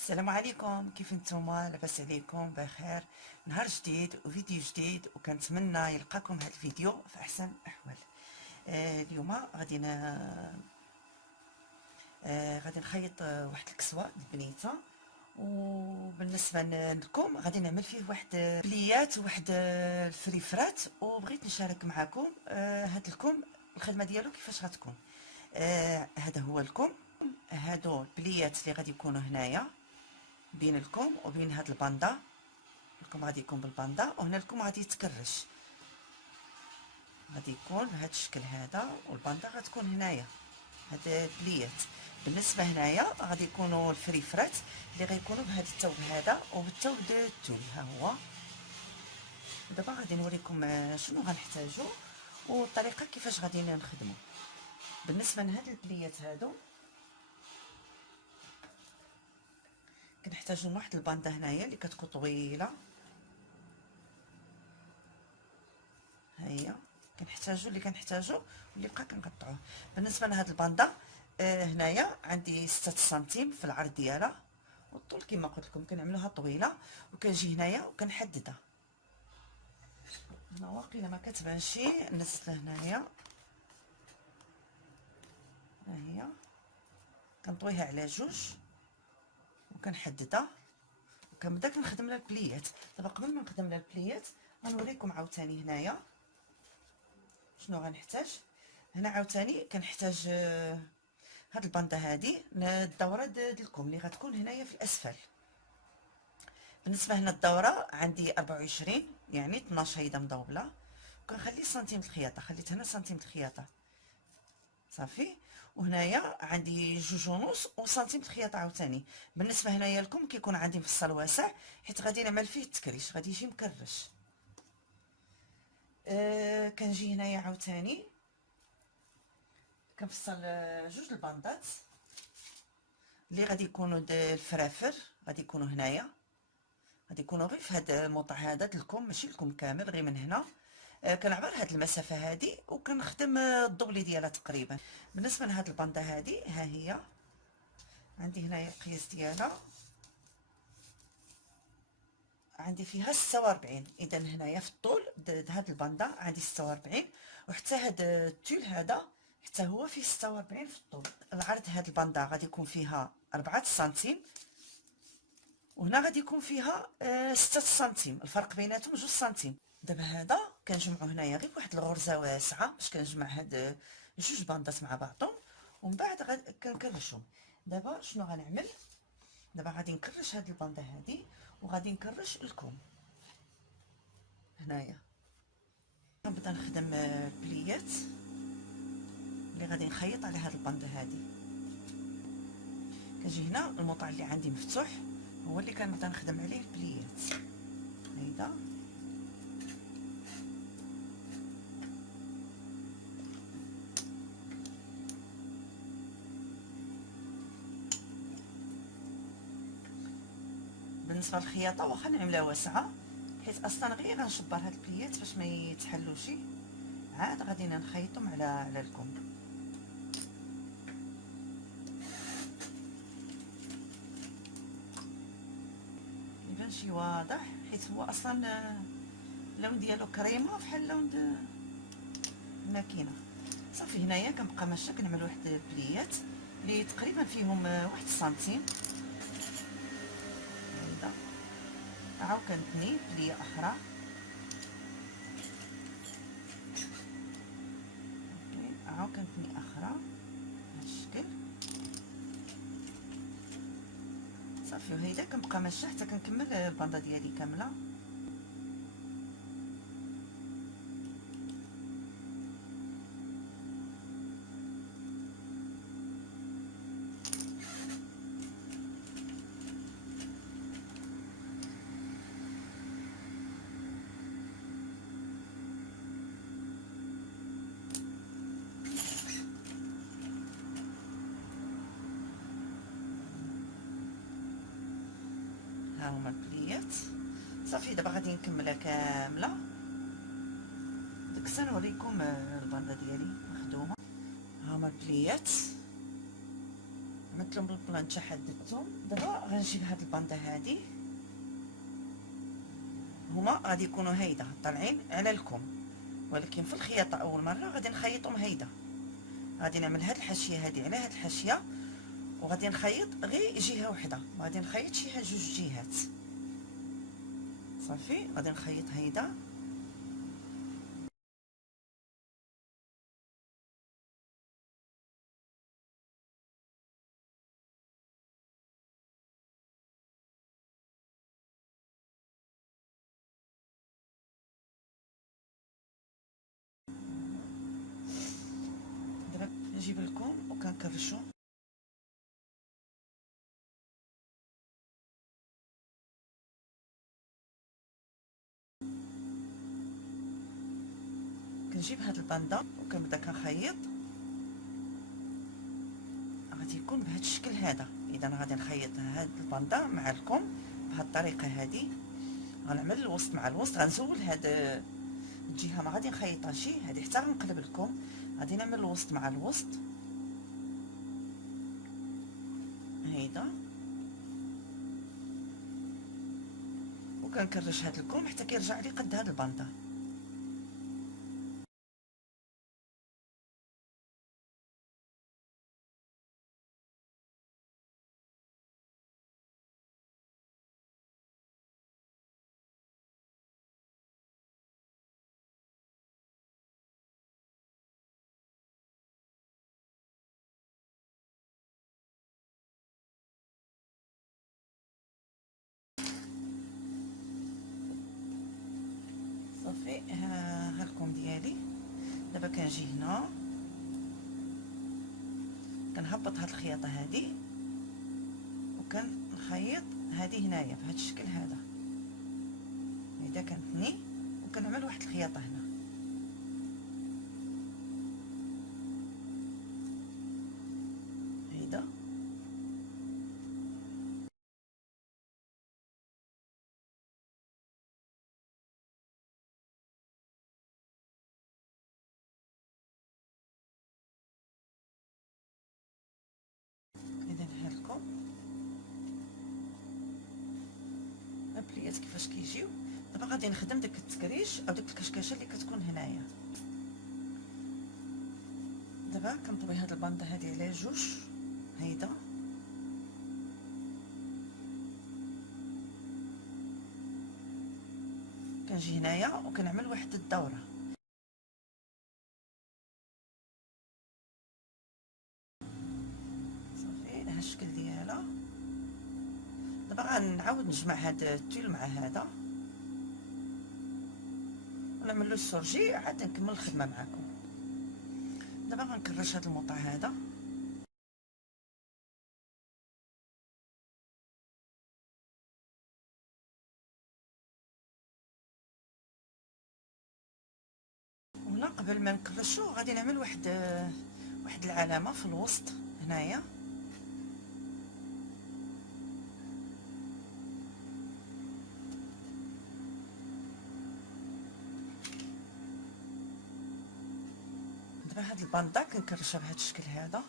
السلام عليكم، كيف نتوما؟ لاباس عليكم؟ بخير. نهار جديد وفيديو جديد، وكنتمنى يلقاكم هذا الفيديو في احسن الاحوال. اليوم غادي نخيط واحد الكسوه البنيته، وبالنسبه لكم غادي نعمل فيه واحد بليات وواحد الفريفرات، وبغيت نشارك معكم هاد الكم الخدمه ديالو كيفاش غتكون. هذا هو الكم، هادو البليات اللي غادي يكونوا هنايا بين الكم وبين هاد الباندا. الكم غادي يكون بالباندا، وهنا الكم غادي يتكرش، غادي يكون بهذا الشكل هذا، والباندا غتكون هنايا. هاد البليات بالنسبه هنايا غادي يكونوا الفريفرات اللي غيكونوا بهذا الثوب هذا وبالثوب التول. ها هو. دابا غادي نوريكم شنو غنحتاجو والطريقه كيفاش غادي نخدمو. بالنسبه لهاد البليات هادو كنحتاجو واحد الباندا هنايا اللي كتكون طويله، ها هي كنحتاجو واللي بقى كنقطعوه. بالنسبه لهاد الباندا هنايا عندي 6 سنتيم في العرض ديالها، والطول كما قلت لكم كنعملوها طويله، وكنجي هنايا وكنحددها. هنا واقيلا ما كتبانش نزلت هنايا، ها هي كنطويها على جوج وكنحددها، وكنبدا كنخدم لها البليات. دابا قبل ما نخدم لها البليات غنوريكم عاوتاني هنايا شنو غنحتاج. هنا عاوتاني كنحتاج هاد الباندا هادي الدوره ديالكم اللي غتكون هنايا في الاسفل. بالنسبه هنا الدوره عندي 24، يعني 12 هيدا مدوبله، وكنخلي سنتيم الخياطه، خليت هنا سنتيم الخياطه صافي. وهنايا عندي 2.5 وسنتيم الخياطه عاوتاني. بالنسبه هنايا لكم كيكون عندي مفصل واسع، حيت غادي نعمل فيه التكريش، غادي يجي مكرش. كنجي هنايا عاوتاني كنفصل جوج الباندات اللي غادي يكونوا الفرافر، غادي يكونوا هنايا، غادي يكونوا غير في هذا الموطع هذا الكم، ماشي الكم كامل، غير من هنا. كنعبر هذه المسافه هذه وكنخدم الدبل ديالها تقريبا. بالنسبه لهاد الباندا هذه، ها هي عندي هنايا القياس ديالها، عندي فيها 46. اذا هنايا في الطول هاد الباندا عندي 46، وحتى هاد التول هذا حتى هو فيه 46 في الطول. العرض هاد الباندا غادي يكون فيها 4 سنتيم، وهنا غادي يكون فيها 6 سنتيم، الفرق بيناتهم 2 سنتيم. دابا هذا كنجمعو هنايا غير بواحد الغرزه واسعه باش كنجمع هاد جوج باندات مع بعضهم، ومن بعد كنكرشهم. دابا شنو غنعمل؟ دابا غادي نكرش هاد الباندا هادي، وغادي نكرش الكم هنايا. غنبدا نخدم بليات اللي غادي نخيط على هاد الباندا هادي. كنجي هنا الموطع اللي عندي مفتوح هو اللي كنبدا نخدم عليه البليات. هيدا بالنسبه للخياطه واخا نعملها واسعه، حيت اصلا غير غنشبر هاد البليات باش ما يتحلوش، عاد غادي نخيطهم على الكم. يبان شي واضح، حيت هو اصلا اللون ديالو كريمه بحال لون الماكينه. صافي هنايا كنبقى ماشيه كنعمل واحد البليات اللي تقريبا فيهم 1 سنتيم. هيدا عاود كنتني بليه اخرى، عاود كنتني اخرى بهذا الشكل صافي. وهيدا كنبقى ماشيه حتى كنكمل الباندا ديالي كامله. ها هما البليات صافي. دابا غادي نكملها كامله، ديك الساعه نوريكم الباندا ديالي مخدومه. ها هما البليات عملت لهم بالبلانشا، حددتهم. دابا غنجيب هاد الباندا هادي، هما غادي يكونوا هيدا طالعين على الكم، ولكن في الخياطه اول مره غادي نخيطهم هيدا. غادي نعمل هاد الحاشيه هادي على هاد الحاشيه، وغادي نخيط غير جهه وحده، ما غادي نخيطش شي جوج جهات. صافي غادي نخيط هيدا. دابا نجيب لكم وكنكرشو. كنجيب هاد الباندا وكنبدا كنخيط. غادي يكون بهذا الشكل هذا. اذا غادي نخيط هاد الباندا مع الكم بهاد الطريقه هادي. غنعمل الوسط مع الوسط، غنزول هاد الجهه ما غادي نخيطها شي، هادي حتى غنقلب لكم. غادي نعمل الوسط مع الوسط هيدا، وكنكرش هاد الكم حتى كيرجع لي قد هاد الباندا. صافي ها الكم ديالي. دابا كنجي هنا كنهبط هاد الخياطه هادي وكنخيط هادي هنايا بهاد الشكل هذا. هيدا كنثني وكنعمل واحد الخياطه هنا. هيدا كنديرها لكم البليات كيفاش كيجيو. دابا غادي نخدم داك التكريش او ديك الكشكشه اللي كتكون هنايا. دابا كنطوي هاد الباندا هادي على جوج هيدا، كنجي هنايا وكنعمل واحد الدوره. صافي ها الشكل ديالها. دابا غنعاود نجمع هاد التول مع هذا ونعمل له السورجي، عاد نكمل الخدمه معكم. دابا غنكرش هاد الموطع هذا. هنا قبل ما نكرشو غادي نعمل واحد العلامه في الوسط هنايا. دابا هاد الباندا كنكرشها بهذا الشكل هذا.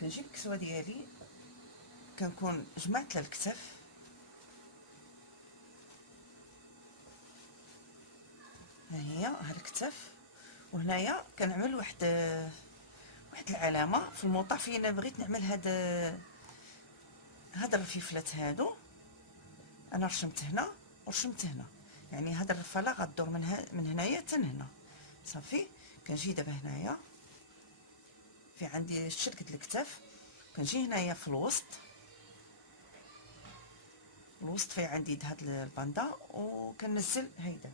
كنجيب الكسوه ديالي كنكون جمعت لها الكتف، ها هي ها الكتف، وهنايا كنعمل واحد العلامه في الموطع فين بغيت نعمل هاد الرفيفلات هادو. انا رشمت هنا ورشمت هنا، يعني هاد الرفاله غدور من هنايا حتى هنا. صافي كنجي دابا هنايا في عندي شركه الكتف، كنجي هنايا في الوسط في عندي هاد الباندا، وكنزل هيدا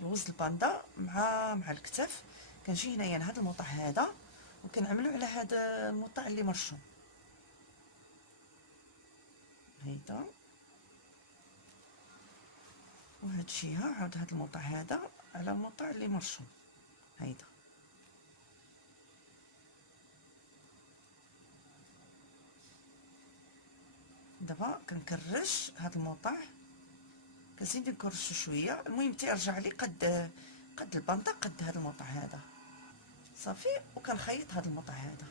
الوز الباندا مع الكتف. كنجي هنايا لهاد الموطع هذا وكنعملو على هاد الموطع اللي مرشوم هيدا، وهاد الشيها عاود هاد الموطع هذا على الموطع اللي مرشوم هيدا. دابا كنكرش هاد الموطع، كنزيد نكرشو شويه، المهم تيرجع لي قد الباندا قد هاد الموطع هذا. صافي. وكنخيط هذا الموطع هذا.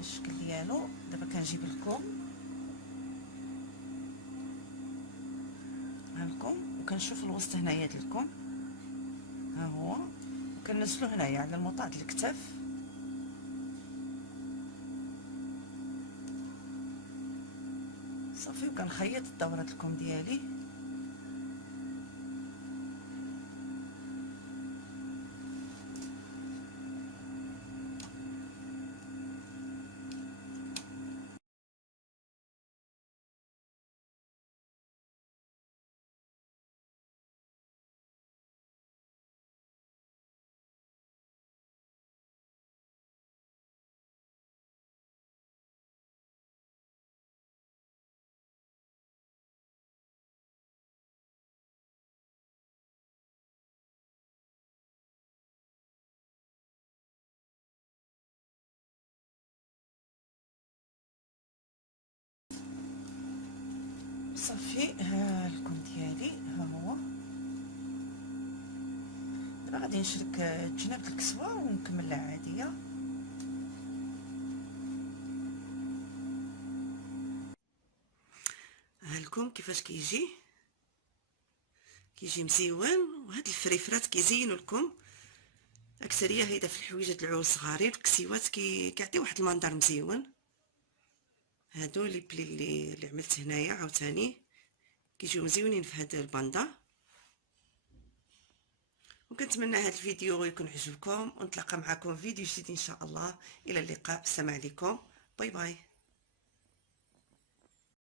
الشكل ديالو دابا كنجيب لكم هانكم وكنشوف الوسط هنايا ديالكم، ها هو، وكنزلو هنايا على الموطع ديال الكتاف. صافي. وكنخيط الدورات الكم ديالي. صافي. ها الكم ديالي ها هو. دابا غادي نشرك جناب الكسوه ونكملها عاديه. ها لكم كيفاش كيجي مزيون. وهاد الفريفرات كيزينوا لكم اكثريه هيدا في الحويجات العول صغارين. الكسيوات كيعطيو واحد المنظر مزيون. هادو لي بلي اللي عملت هنايا عاوتاني كيجيو مزيونين في هاد الباندا. وكنتمنى هذا الفيديو يكون عجبكم، ونتلاقى معكم في فيديو جديد ان شاء الله. الى اللقاء، السلام عليكم، باي باي.